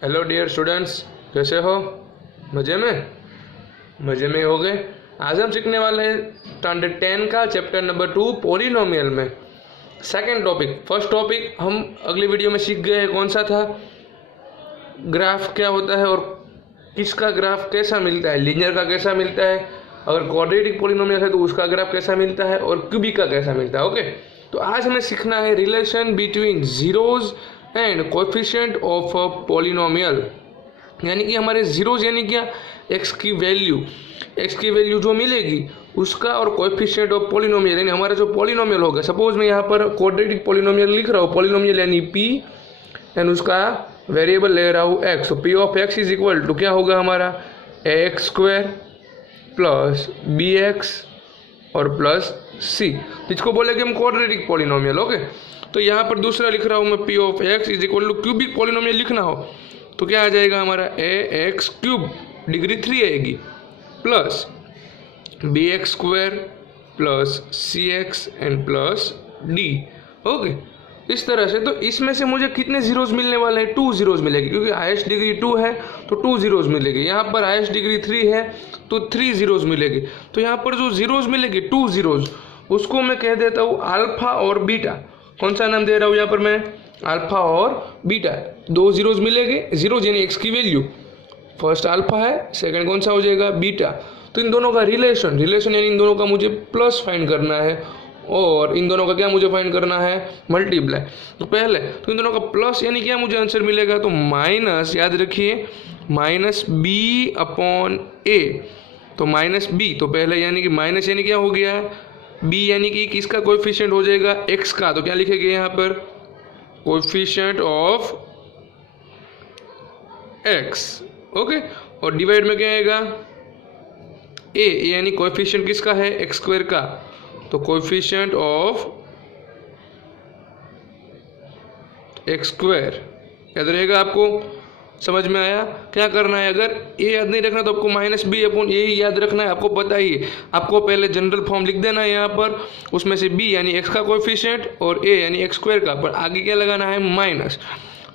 Hello dear students, कैसे हो? मज़े में हो गए। आज हम सीखने वाले हैं स्टैंडर्ड 10 का चैप्टर नंबर 2 पॉलिनोमियल में सेकंड टॉपिक। फर्स्ट टॉपिक हम अगली वीडियो में सीख गए हैं, कौन सा था? ग्राफ क्या होता है और किसका ग्राफ कैसा मिलता है, लीनियर का कैसा मिलता है, अगर क्वाड्रेटिक पॉलिनोमियल है तो उसका ग्राफ कैसा मिलता है और क्यूबिक का कैसा मिलता है। ओके, तो आज हमें सीखना है relation between zeros and coefficient of a polynomial. यानी कि हमारे जीरोज यानी क्या, एक्स की वैल्यू जो मिलेगी उसका और कोएफिशिएंट ऑफ पॉलिनोमियल यानी हमारा जो पॉलिनोमियल होगा। सपोज मैं यहाँ पर क्वाड्रेटिक पॉलिनोमियल लिख रहा हूँ, पॉलिनोमियल यानी पी एंड उसका वेरिएबल ले रहा हूँ एक्स। तो P of x is equal to क्या होगा हमारा, x square plus b x और प्लस सी, जिसको बोलेंगे हम क्वाड्रेटिक पॉलिनोमियल। ओके, तो यहाँ पर दूसरा लिख रहा हूँ मैं, P of x is equal to cubic polynomial लिखना हो तो क्या आ जाएगा हमारा, ए एक्स क्यूब डिग्री 3 आएगी plus b x square plus c x and plus d. Okay, इस तरह से। तो इसमें से मुझे कितने जीरोज मिलने वाले हैं, 2 जीरोज मिलेगी, क्योंकि हाईएस्ट डिग्री 2 है तो 2 जीरोज मिलेगी। यहाँ पर हाईएस्ट डिग्री 3 है तो 3 जीरोज मिलेगी। तो यहाँ पर जो जीरोज मिलेगी 2 जीरोज, उसको मैं कह देता हूँ अल्फा और बीटा। कौन सा नाम दे रहा हूँ यहाँ पर मैं, अल्फा और बीटा। 2 जीरोज मिलेंगे, जीरोज यानी एक्स की वैल्यू, फर्स्ट अल्फा है, सेकंड कौन सा हो जाएगा, बीटा। तो इन दोनों का रिलेशन यानी इन दोनों का मुझे प्लस फाइंड करना है और इन दोनों का क्या मुझे फाइंड करना है, मल्टीप्लाई। तो पहले तो इन दोनों का प्लस यानी क्या मुझे आंसर मिलेगा, तो माइनस, याद रखिए, माइनस बी अपॉन ए। तो माइनस बी, तो पहले यानी कि माइनस यानी क्या हो गया, बी यानी कि किसका कोएफिशिएंट हो जाएगा, एक्स का। तो क्या लिखेंगे यहाँ पर, कोएफिशिएंट ऑफ एक्स। ओके, और डिवाइड में क्या आएगा, ए यानी कोएफिशिएंट किसका है, एक्स स्क्वायर का। तो कोएफिशिएंट ऑफ एक्स स्क्वायर याद रहेगा आपको, समझ में आया? क्या करना है, अगर ए याद नहीं रखना तो आपको माइनस बी अपॉन ए याद रखना है। आपको पता ही है, आपको पहले जनरल फॉर्म लिख देना है यहाँ पर, उसमें से बी यानी एक्स का कोएफिशिएंट और ए यानी एक्स स्क्वायर का, पर आगे क्या लगाना है, माइनस।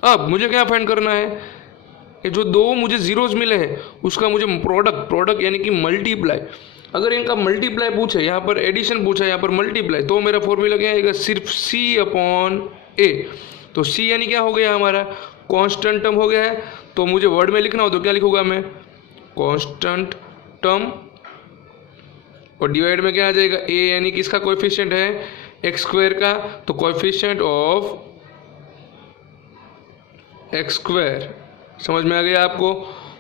अब मुझे क्या फाइंड करना है, ये जो दो मुझे जीरोज मिले हैं उसका मुझे प्रोडक्ट यानी कि मल्टीप्लाई। अगर इनका मल्टीप्लाई पूछे, यहाँ पर एडिशन पूछा, यहाँ पर मल्टीप्लाई, तो मेरा फॉर्मूला क्या आएगा, सिर्फ सी अपॉन ए। तो सी यानी क्या हो गया हमारा, कांस्टेंट टर्म हो गया है। तो मुझे वर्ड में लिखना हो तो क्या लिखूंगा मैं, कांस्टेंट टर्म, और डिवाइड में क्या आ जाएगा, ए यानी किसका कोएफिशिएंट है, एक्स स्क्वायर का। तो कोएफिशिएंट ऑफ एक्स स्क्वायर, समझ में आ गया आपको?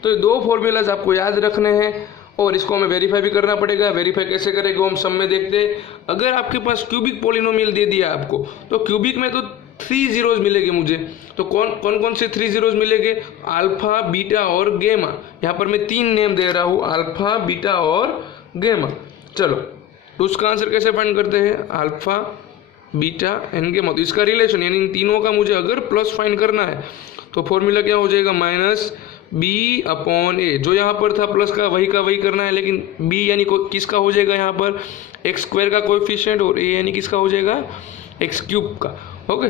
तो ये दो फॉर्मूलाज आपको याद रखने हैं और इसको हमें वेरीफाई भी करना पड़ेगा। वेरीफाई कैसे करेंगे हम सब में देखते हैं। अगर आपके पास क्यूबिक पॉलिनोमियल दे दिया आपको, तो क्यूबिक में तो 3 जीरोज मिलेंगे मुझे। तो कौन से 3 जीरोज मिलेंगे, अल्फा बीटा और गेमा। यहाँ पर मैं 3 नेम दे रहा हूँ, अल्फा बीटा और गेमा। चलो, तो उसका आंसर कैसे फाइंड करते हैं, अल्फा बीटा एंड गेमा। तो इसका रिलेशन यानी इन तीनों का मुझे अगर प्लस फाइंड करना है तो फॉर्मूला क्या हो जाएगा, माइनस बी अपॉन ए। जो यहाँ पर था प्लस का वही करना है, लेकिन बी यानी किसका हो जाएगा यहाँ पर, एक्स स्क्वायर का कोएफिशिएंट, और ए यानी किसका हो जाएगा, एक्स क्यूब का। ओके,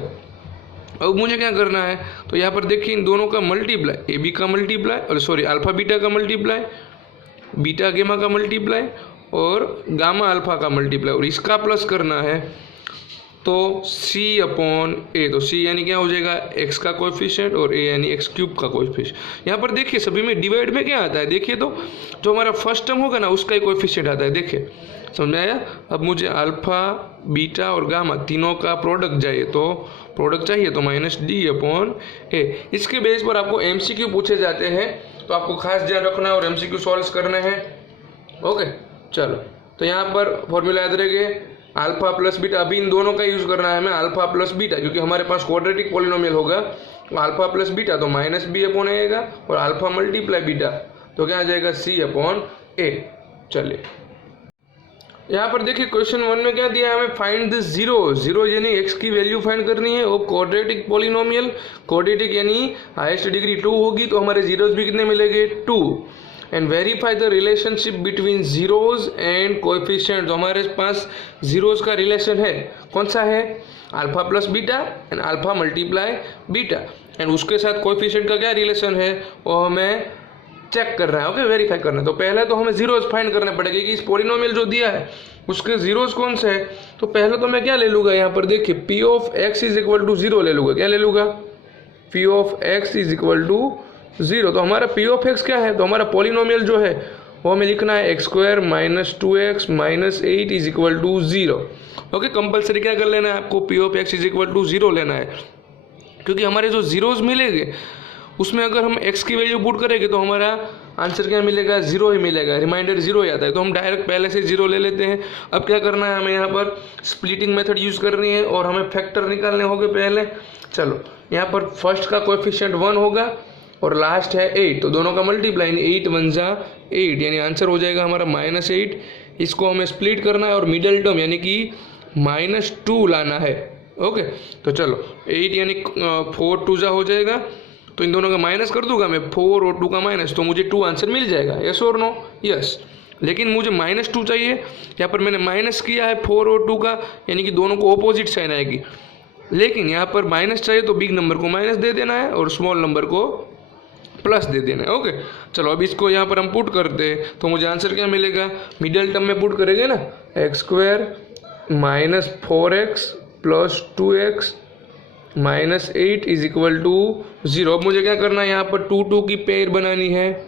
अब मुझे क्या करना है, तो यहाँ पर देखिए इन दोनों का मल्टीप्लाई, ए बी का मल्टीप्लाई, और सॉरी अल्फा बीटा का मल्टीप्लाई, बीटा गेमा का मल्टीप्लाई और गामा अल्फा का मल्टीप्लाई, और इसका प्लस करना है तो c अपॉन ए। तो c यानी क्या हो जाएगा, x का कोएफिशिएंट, और a यानी एक्स क्यूब का कोएफिशिएंट। यहाँ पर देखिए सभी में डिवाइड में क्या आता है, देखिए तो जो हमारा फर्स्ट टर्म होगा ना उसका ही कोएफिशिएंट आता है। देखिए, समझ में आया? अब मुझे अल्फा बीटा और गामा तीनों का प्रोडक्ट चाहिए तो माइनस डी अपॉन ए। इसके बेस पर आपको MCQ पूछे जाते हैं, तो आपको खास ध्यान रखना है और MCQ सॉल्व करने हैं। ओके, चलो, तो यहाँ पर फॉर्मूला याद रखेंगे, अल्फा प्लस बीटा। अभी इन दोनों का यूज़ करना है हमें, अल्फा प्लस बीटा, क्योंकि हमारे पास क्वाड्रेटिक पॉलिनोमियल होगा। तो अल्फा प्लस बीटा तो माइनस बी अपॉन ए आएगा, और अल्फा मल्टीप्लाई बीटा तो क्या आ जाएगा, सी अपॉन ए। चलिए, यहाँ पर देखिए क्वेश्चन 1 में क्या दिया है हमें, फाइंड द जीरो यानी एक्स की वैल्यू फाइंड करनी है। और क्वाड्रेटिक पॉलिनोमियल, क्वाड्रेटिक यानी हाईएस्ट डिग्री 2 होगी, तो हमारे जीरोज भी कितने मिलेंगे, 2। And verify the relationship between zeros and coefficient. जो हमारे पास जीरोज का रिलेशन है, कौन सा है, alpha plus beta and alpha multiply beta. And उसके साथ कोएफिशिएंट का क्या रिलेशन है वो हमें चेक करना है, ओके, वेरीफाई करना है। तो पहले तो हमें जीरोज फाइंड करने पड़ेंगे कि इस पॉलिनोमियल जो दिया है उसके जीरोज कौन से है। तो पहले तो मैं क्या ले लूँगा, यहाँ पर देखिए P of x is equal to zero ले लूँगा। क्या ले लूँगा, P of x is equal to zero. तो हमारा पी ऑफ एक्स क्या है, तो हमारा पॉलिनोमियल जो है वो हमें लिखना है x square minus 2x minus 8 is equal to zero. Okay, compulsory क्या कर लेना है आपको, P of x is equal to zero लेना है, क्योंकि हमारे जो जीरोज मिलेंगे उसमें अगर हम x की वैल्यू पुट करेंगे तो हमारा आंसर क्या मिलेगा, जीरो ही मिलेगा, रिमाइंडर जीरो ही आता है। तो हम डायरेक्ट पहले से जीरो ले लेते हैं। अब क्या करना है, हमें यहाँ पर स्प्लिटिंग मेथड यूज़ करनी है और हमें फैक्टर निकालने होंगे पहले। चलो, यहाँ पर फर्स्ट का कोएफिशिएंट 1 होगा और लास्ट है 8, तो दोनों का मल्टीप्लाई, 8 1 जा 8, यानी आंसर हो जाएगा हमारा -8। इसको हमें स्प्लिट करना है और मिडल टर्म यानी कि -2 लाना है। ओके, तो चलो 8 यानी 4 2 जा हो जाएगा, तो इन दोनों का माइनस कर दूंगा मैं, 4 और 2 का माइनस, तो मुझे 2 आंसर मिल जाएगा। यस और नो, यस। लेकिन मुझे -2 चाहिए, यहाँ पर मैंने माइनस किया है 4 और 2 का, यानी कि दोनों को ऑपोजिट साइन आएगी। लेकिन यहाँ पर माइनस चाहिए तो बिग नंबर को माइनस दे देना है और स्मॉल नंबर को प्लस दे देना है। ओके, चलो अब इसको यहाँ पर हम पुट करते हैं तो मुझे आंसर क्या मिलेगा, मिडल टर्म में पुट करेंगे ना, x square minus 4x plus 2x minus 8 is equal to zero. अब मुझे क्या करना है, यहाँ पर 2 2 की पेयर बनानी है।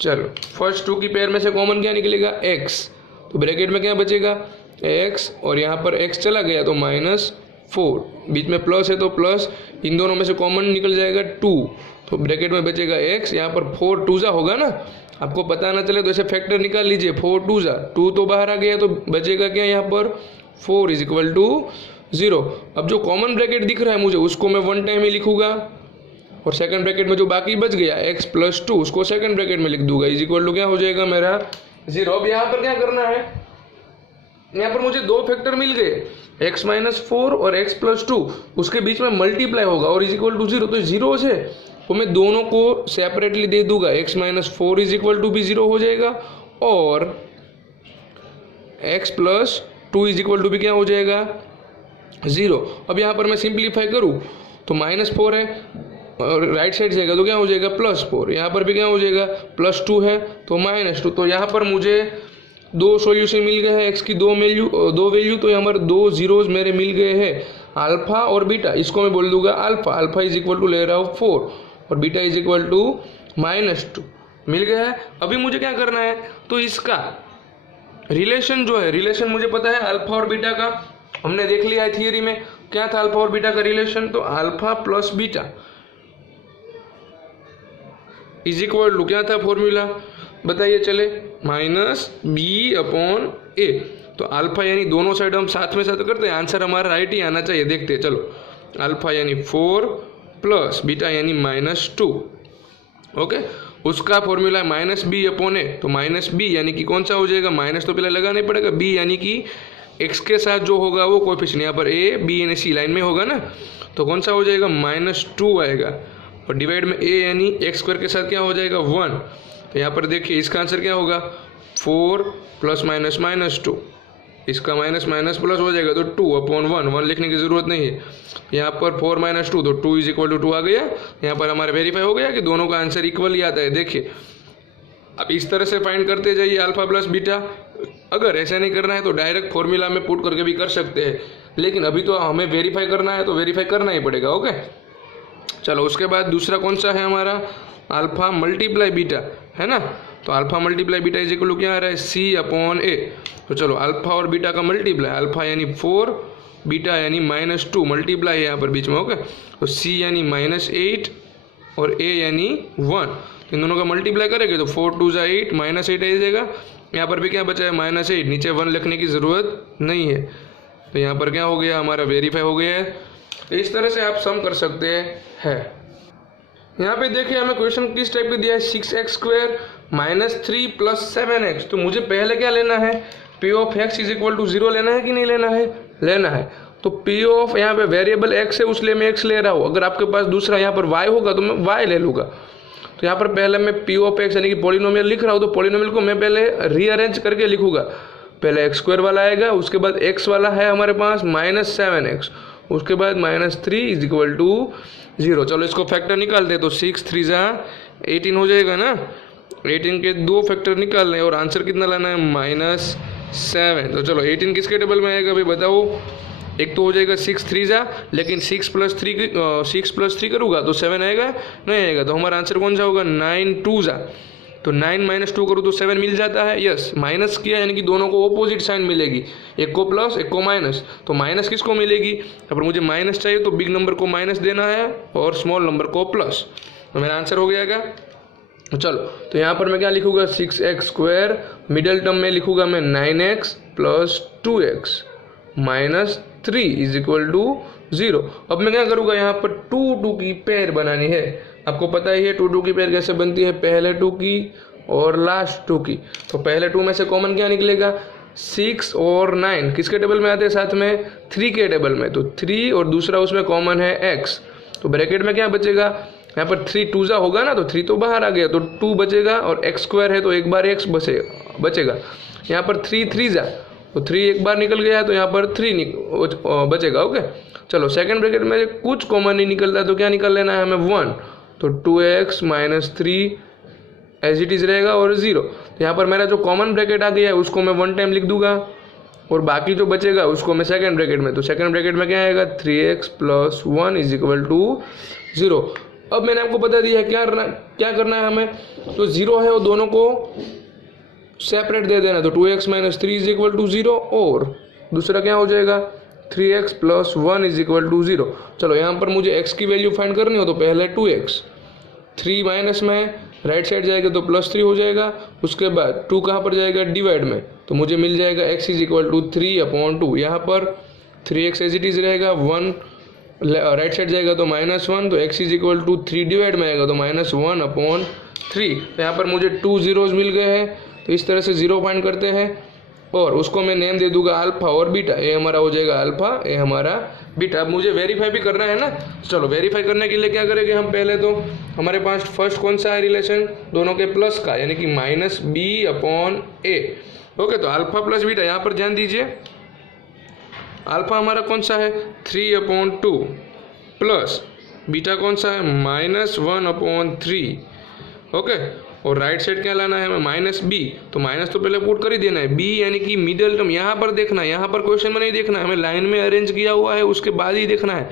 चलो, फर्स्ट 2 की पेयर में से कॉमन क्या निकलेगा, x, तो ब्रैकेट में क्या बचेगा x, और यहाँ पर x चला गया तो -4, बीच में प्लस है तो प्लस, इन दोनों में से कॉमन निकल जाएगा 2, तो ब्रैकेट में बचेगा x। यहाँ पर 4 2 जा होगा ना, आपको पता ना चले तो ऐसे फैक्टर निकाल लीजिए, 4 2 जा, 2 तो बाहर आ गया तो बचेगा क्या यहाँ पर 4 इज इक्वल टू जीरो। अब जो कॉमन ब्रैकेट दिख रहा है मुझे उसको मैं 1 टाइम ही लिखूंगा और सेकंड ब्रैकेट में जो बाकी बच गया x प्लस 2 उसको सेकंड ब्रैकेट में लिख दूंगा, इज इक्वल टू क्या हो जाएगा मेरा जीरो। अब यहाँ पर क्या करना है, यहाँ पर मुझे दो फैक्टर मिल गए, x माइनस 4 और x प्लस 2, उसके बीच में मल्टीप्लाई होगा और इज इक्वल टू जीरो। तो जीरो से तो मैं दोनों को सेपरेटली दे दूंगा, x minus 4 is equal to भी जीरो हो जाएगा और x plus 2 is equal to भी क्या हो जाएगा, जीरो। अब यहाँ पर मैं सिंप्लीफाई करूँ तो -4 है और राइट साइड जाएगा तो क्या हो जाएगा +4, यहाँ पर भी क्या हो जाएगा +2 है तो -2। तो यहाँ पर मुझे दो सॉल्यूशन मिल गए हैं, x की दो वैल्यू, तो यहाँ पर दो जीरोज मेरे मिल गए हैं, अल्फा और बीटा। इसको मैं बोल दूंगा अल्फा इज इक्वल टू ले रहा हूँ 4 और बीटा इज इक्वल टू -2 मिल गया है। अभी मुझे क्या करना है, तो इसका रिलेशन जो है, रिलेशन मुझे पता है अल्फा और बीटा का, हमने देख लिया है थियरी में क्या था अल्फा और बीटा का रिलेशन। तो alpha plus beta is equal to क्या था फॉर्मूला, बताइए चले, -b/a। तो अल्फा यानी दोनों साइड हम साथ में साथ करते हैं, आंसर हमारा राइट ही आना चाहिए, देखते हैं। चलो, अल्फा यानी 4 प्लस बीटा यानी -2। ओके, उसका फॉर्मूला है -b/a, तो -b यानी कि कौन सा हो जाएगा, माइनस तो पहले लगाना ही पड़ेगा, b यानी कि x के साथ जो होगा वो कोएफिशिएंट, यहाँ पर a b यानी c लाइन में होगा ना, तो कौन सा हो जाएगा -2 आएगा और डिवाइड में a यानी x स्क्वायर के साथ क्या हो जाएगा 1। तो यहाँ पर देखिए इसका आंसर क्या होगा 4 + -2, इसका माइनस माइनस प्लस हो जाएगा तो 2/1, 1 लिखने की ज़रूरत नहीं है। यहाँ पर 4 - 2 तो 2 इज इक्वल टू 2 आ गया। यहाँ पर हमारे वेरीफाई हो गया कि दोनों का आंसर इक्वल ही आता है। देखिए अब इस तरह से फाइंड करते जाइए अल्फा प्लस बीटा। अगर ऐसा नहीं करना है तो डायरेक्ट फॉर्मूला में पुट करके भी कर सकते हैं, लेकिन अभी तो हमें वेरीफाई करना है तो वेरीफाई करना ही पड़ेगा। ओके, चलो उसके बाद दूसरा कौन सा है हमारा, अल्फा मल्टीप्लाई बीटा है ना। तो alpha multiply beta is equal to क्या आ रहा है, C/A। तो चलो अल्फा और बीटा का मल्टीप्लाई, अल्फा यानी 4 बीटा यानी -2 मल्टीप्लाई है यहाँ पर बीच में। ओके, तो C यानी -8 और A यानी 1, इन दोनों का मल्टीप्लाई करेंगे तो 4 × 2 = 8, -8 आ जाएगा। यहाँ पर भी क्या बचा है -8, नीचे 1 लिखने की ज़रूरत नहीं है। तो यहाँ पर क्या हो गया, हमारा वेरीफाई हो गया है। तो इस तरह से आप सम कर सकते हैं। यहाँ पे देखिए हमें क्वेश्चन किस टाइप का दिया है, 6x² - 3 + 7x। तो मुझे पहले क्या लेना है, P of x is equal to 0 लेना है कि नहीं लेना है, लेना है। तो P ऑफ यहाँ पे वेरिएबल x है उसलिए मैं x ले रहा हूँ। अगर आपके पास दूसरा यहाँ पर y होगा तो मैं y ले लूँगा। तो यहाँ पर पहले मैं P ऑफ x यानी कि पॉलिनोमियल लिख रहा हूँ, तो पॉलिनोमियल को मैं पहले रीअरेंज करके लिखूँगा। पहले x² वाला आएगा, उसके बाद x वाला है हमारे पास -7x, उसके बाद -3 इज इक्वल टू 0। चलो इसको फैक्टर निकालते, तो 6 3 जा 18 हो जाएगा ना। 18 के 2 फैक्टर निकालने और आंसर कितना लाना है, -7। तो चलो 18 किसके टेबल में आएगा भाई बताओ। एक तो हो जाएगा 6 3 जा, लेकिन 6 + 3 करूँगा तो 7 आएगा, नहीं आएगा। तो हमारा आंसर कौन सा होगा, 9 2 जा। तो 9 - 2 करूँ तो 7 मिल जाता है। यस, माइनस किया यानी कि दोनों को ऑपोजिट साइन मिलेगी, एक को प्लस एक को माइनस। तो माइनस किसको मिलेगी, अगर मुझे माइनस चाहिए तो बिग नंबर को माइनस देना है और स्मॉल नंबर को प्लस। तो मेरा आंसर हो गया क्या। चलो तो यहाँ पर मैं क्या लिखूँगा, 6x², मिडल टर्म में लिखूँगा मैं 9x + 2x - 3 = 0। अब मैं क्या करूँगा, यहाँ पर 2 2 की पेयर बनानी है। आपको पता ही है 2 2 की पेयर कैसे बनती है, पहले 2 की और लास्ट 2 की। तो पहले 2 में से कॉमन क्या निकलेगा, 6 और 9 किसके टेबल में आते हैं साथ में, 3 के टेबल में। तो 3 और दूसरा उसमें कॉमन है x। तो ब्रैकेट में क्या बचेगा, यहाँ पर 3 2 जा होगा ना, तो 3 तो बाहर आ गया, तो 2 बचेगा और x² है तो एक बार x बचेगा। यहाँ पर 3 3 जा, तो 3 एक बार निकल गया है तो यहाँ पर 3 बचेगा। ओके, चलो सेकंड ब्रैकेट में कुछ कॉमन नहीं निकलता है तो क्या निकल लेना है हमें, 1। तो 2x - 3 एज इट इज़ रहेगा और 0। तो यहाँ पर मेरा जो कॉमन ब्रैकेट आ गया है उसको मैं 1 टाइम लिख दूंगा और बाकी जो बचेगा उसको मैं सेकंड ब्रैकेट में। तो सेकंड ब्रैकेट में क्या आएगा, 3x + 1 = 0। अब मैंने आपको बता दिया है क्या करना है हमें। तो 0 है वो दोनों को सेपरेट दे देना। तो 2x - 3 = 0 और दूसरा क्या हो जाएगा, 3x + 1 = 0। चलो यहाँ पर मुझे x की वैल्यू फाइंड करनी हो तो पहले 2x, 3 माइनस में राइट साइड जाएगा तो +3 हो जाएगा। उसके बाद 2 कहाँ पर जाएगा, डिवाइड में, तो मुझे मिल जाएगा x = 3/2। यहाँ पर 3x एज इट इज़ रहेगा, 1 राइट साइड जाएगा तो -1, तो x = 3 डिवाइड में आएगा तो -1/3। तो यहाँ पर मुझे 2 zeros मिल गए हैं। तो इस तरह से 0 फाइंड करते हैं और उसको मैं नेम दे दूंगा अल्फा और बीटा। ये हमारा हो जाएगा अल्फा, ये हमारा बीटा। अब मुझे वेरीफाई भी करना है ना। चलो वेरीफाई करने के लिए क्या करेंगे हम, पहले तो हमारे पास फर्स्ट कौन सा है रिलेशन, दोनों के प्लस का, यानी कि -b/a। ओके, तो अल्फा प्लस बीटा, यहाँ पर ध्यान दीजिए अल्फा हमारा कौन सा है, 3/2 प्लस बीटा कौन सा है, -1/3। ओके, और राइट साइड क्या लाना है हमें, -b। तो माइनस तो पहले पुट कर ही देना है, b यानी कि मिडिल टर्म। यहाँ पर देखना है, यहाँ पर क्वेश्चन में नहीं देखना है, हमें लाइन में अरेंज किया हुआ है उसके बाद ही देखना है।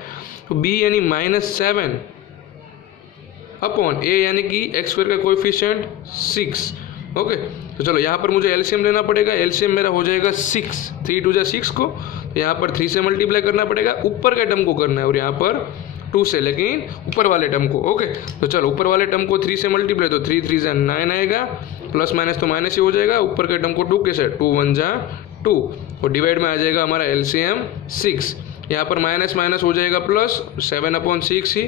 तो b यानी -7/a यानी कि x² का कोएफिशिएंट 6। ओके, तो चलो यहाँ पर मुझे एलसीएम लेना पड़ेगा। एलसीएम मेरा हो जाएगा 6, 3 2 जा 6 को, तो यहाँ पर 3 से मल्टीप्लाई करना पड़ेगा, ऊपर के टर्म को करना है और यहाँ पर 2 से, लेकिन ऊपर वाले टर्म को। ओके, तो चलो ऊपर वाले टर्म को 3 से मल्टीप्लाई, तो 3 3 जा 9 आएगा, प्लस माइनस तो माइनस ही हो जाएगा, ऊपर के टर्म को 2 के साथ 2 1 जा 2 और डिवाइड में आ जाएगा हमारा एलसीएम 6। यहाँ पर माइनस माइनस हो जाएगा प्लस, 7/6 ही।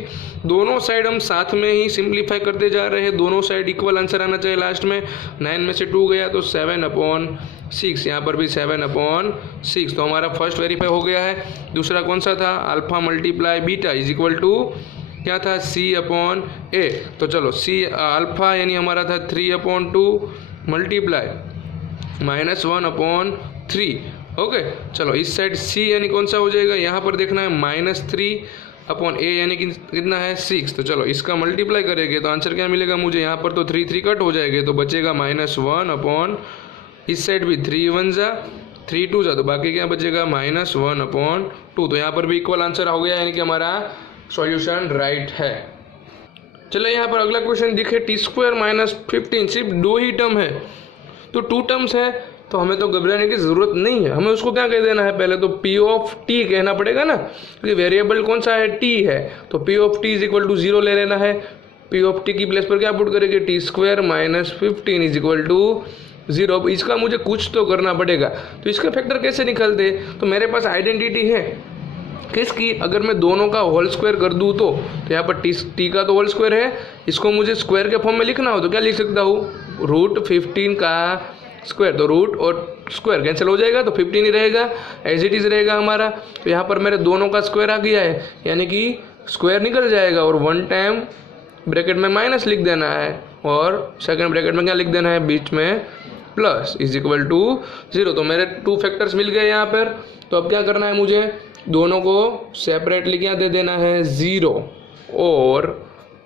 दोनों साइड हम साथ में ही सिंप्लीफाई करते जा रहे हैं, दोनों साइड इक्वल आंसर आना चाहिए लास्ट में। 9 में से 2 गया तो 7/6, यहाँ पर भी 7/6। तो हमारा फर्स्ट वेरीफाई हो गया है। दूसरा कौन सा था, अल्फा × बीटा = क्या था, c/a। तो चलो c अल्फा यानी हमारा था 3/2 मल्टीप्लाई -1/3। ओके, चलो इस साइड c यानी कौन सा हो जाएगा, यहाँ पर देखना है -3/a यानी कि कितना है 6। तो चलो इसका मल्टीप्लाई करेंगे तो आंसर क्या मिलेगा मुझे, यहाँ पर तो 3 3 कट हो जाएंगे तो बचेगा -1/, इस साइड भी 3 1 जा 3 2 जा, तो बाकी क्या बचेगा -1/2। तो यहाँ पर भी इक्वल आंसर हो गया, यानी कि हमारा सॉल्यूशन राइट है। चलो यहाँ पर अगला क्वेश्चन दिखे, t² - 15 सिर्फ 2 ही टर्म है, तो 2 टर्म्स है तो हमें तो घबराने की ज़रूरत नहीं है। हमें उसको क्या कह देना है, पहले तो p(t) कहना पड़ेगा ना, क्योंकि वेरिएबल कौन सा है, t है। तो p(t) = 0 ले लेना है। p(t) की प्लेस पर क्या पुट करेंगे, t² - 15 = 0। अब इसका मुझे कुछ तो करना पड़ेगा, तो इसका फैक्टर कैसे निकलते, तो मेरे पास आइडेंटिटी है किसकी, अगर मैं दोनों का होल स्क्वायर कर दूँ तो यहाँ पर t का तो होल स्क्वायर है, इसको मुझे स्क्वायर के फॉर्म में लिखना हो तो क्या लिख सकता हूँ, √15 का स्क्वायर। तो रूट और स्क्वायर कैंसिल हो जाएगा तो 15 ही रहेगा, एज इट इज़ रहेगा हमारा। तो यहाँ पर मेरे दोनों का स्क्वायर आ गया है, यानी कि स्क्वायर निकल जाएगा और 1 टाइम ब्रैकेट में माइनस लिख देना है और सेकंड ब्रैकेट में क्या लिख देना है, बीच में प्लस = 0। तो मेरे 2 फैक्टर्स मिल गए यहाँ पर। तो अब क्या करना है मुझे, दोनों को सेपरेटली क्या दे देना है, 0 और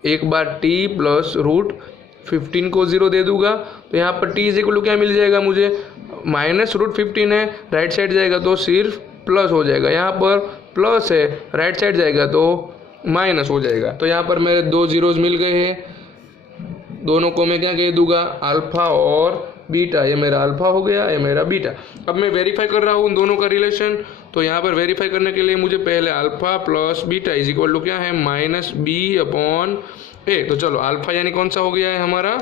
एक बार t प्लस रूट 15 को 0 दे दूंगा तो यहाँ पर t इज इक्वल टू क्या मिल जाएगा मुझे, माइनस रूट 15 है, राइट साइड जाएगा तो सिर्फ प्लस हो जाएगा, यहाँ पर प्लस है, राइट साइड जाएगा तो माइनस हो जाएगा। तो यहाँ पर मेरे दो जीरोज मिल गए हैं, दोनों को मैं क्या कह दूंगा, अल्फा और बीटा। ये मेरा अल्फा हो गया, ये मेरा बीटा। अब मैं वेरीफाई कर रहा हूँ उन दोनों का रिलेशन। तो यहाँ पर वेरीफाई करने के लिए मुझे पहले alpha plus beta is equal to क्या है, माइनस बी अपॉन ए। तो चलो अल्फा यानी कौन सा हो गया है हमारा,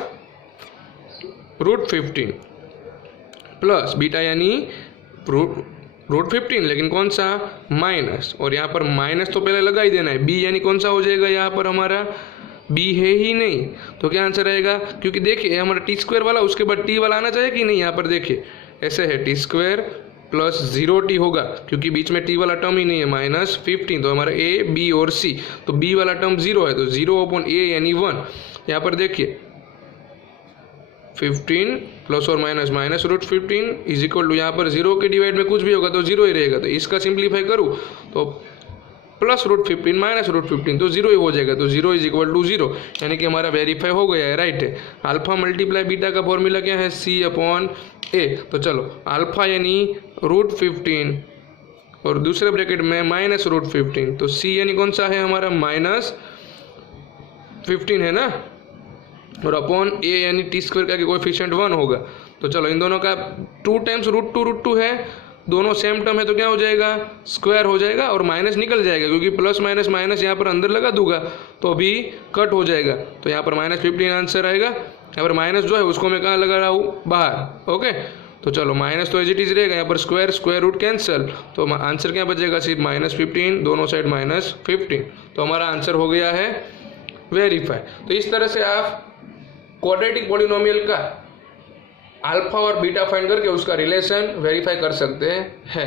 रूट 15 प्लस बीटा यानी रूट 15, लेकिन कौन सा, माइनस। और यहाँ पर माइनस तो पहले लगा ही देना है। बी यानी कौन सा हो जाएगा, यहाँ पर हमारा बी है ही नहीं, तो क्या आंसर आएगा, क्योंकि देखिए हमारा टी स्क्वायर वाला उसके बाद टी वाला आना चाहिए कि नहीं। यहाँ पर देखिए ऐसे है, टी स्क्वायर प्लस 0t होगा, क्योंकि बीच में टी वाला टर्म ही नहीं है, माइनस 15। तो हमारा ए बी और सी, तो बी वाला टर्म 0 है, तो 0 अपॉन ए यानी 1। यहाँ पर देखिए 15 प्लस और minus minus root 15 is equal to, यहाँ पर 0 के डिवाइड में कुछ भी होगा तो 0 ही रहेगा। तो इसका सिंप्लीफाई करूँ तो प्लस रूट 15 माइनस रूट 15 तो 0 ही हो जाएगा। तो 0 इज इक्वल टू 0, यानी कि हमारा वेरीफाई हो गया है, राइट है। अल्फा मल्टीप्लाई बीटा का फॉर्मूला क्या है, सी अपॉन ए। तो चलो अल्फा यानी रूट 15 और दूसरे ब्रैकेट में माइनस रूट 15, तो सी यानी कौन सा है हमारा, माइनस 15 है ना, और अपॉन ए यानी टी स्क्वायर का कोएफिशिएंट 1 होगा। तो चलो इन दोनों का 2 टाइम्स रूट 2 है, दोनों सेम टर्म है तो क्या हो जाएगा, स्क्वायर हो जाएगा और माइनस निकल जाएगा, क्योंकि प्लस माइनस माइनस यहाँ पर अंदर लगा दूंगा तो अभी कट हो जाएगा। तो यहाँ पर माइनस 15 आंसर आएगा। यहाँ पर माइनस जो है उसको मैं कहाँ लगा रहा हूँ, बाहर। ओके, तो चलो माइनस तो एज इट इज रहेगा, यहाँ पर स्क्वायर स्क्वायर रूट कैंसिल, तो आंसर क्या बचेगा, सिर्फ माइनस 15, दोनों साइड माइनस 15। तो हमारा आंसर हो गया है वेरीफाई। तो इस तरह से आप क्वाड्रेटिक पॉलिनोमियल का अल्फा और बीटा फाइंड करके उसका रिलेशन वेरीफाई कर सकते हैं।